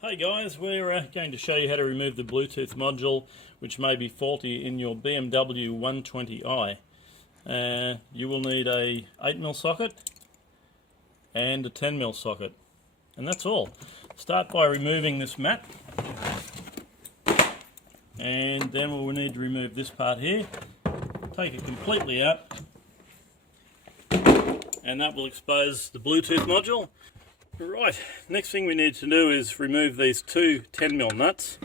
Hey guys, we're going to show you how to remove the Bluetooth module which may be faulty in your BMW 120i. You will need a 8mm socket and a 10mm socket, and that's all. Start by removing this mat, and then we'll need to remove this part here. Take it completely out, and that will expose the Bluetooth module. Right, next thing we need to do is remove these two 10mm nuts,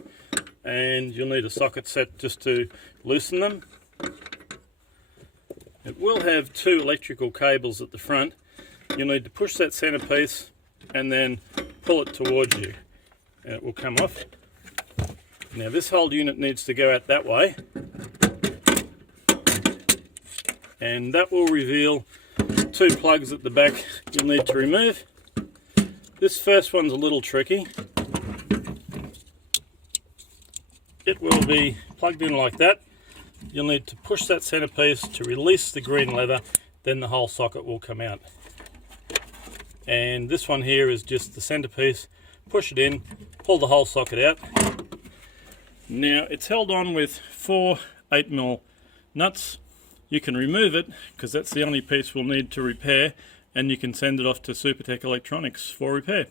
and you'll need a socket set just to loosen them. It will have two electrical cables at the front. You'll need to push that centerpiece and then pull it towards you, and it will come off. Now this whole unit needs to go out that way, and that will reveal two plugs at the back you'll need to remove. This first one's a little tricky. It will be plugged in like that. You'll need to push that centerpiece to release the green leather, then the whole socket will come out. And this one here is just the centerpiece. Push it in, pull the whole socket out. Now it's held on with 4 8mm nuts. You can remove it because that's the only piece we'll need to repair, and you can send it off to Supertech Electronics for repair.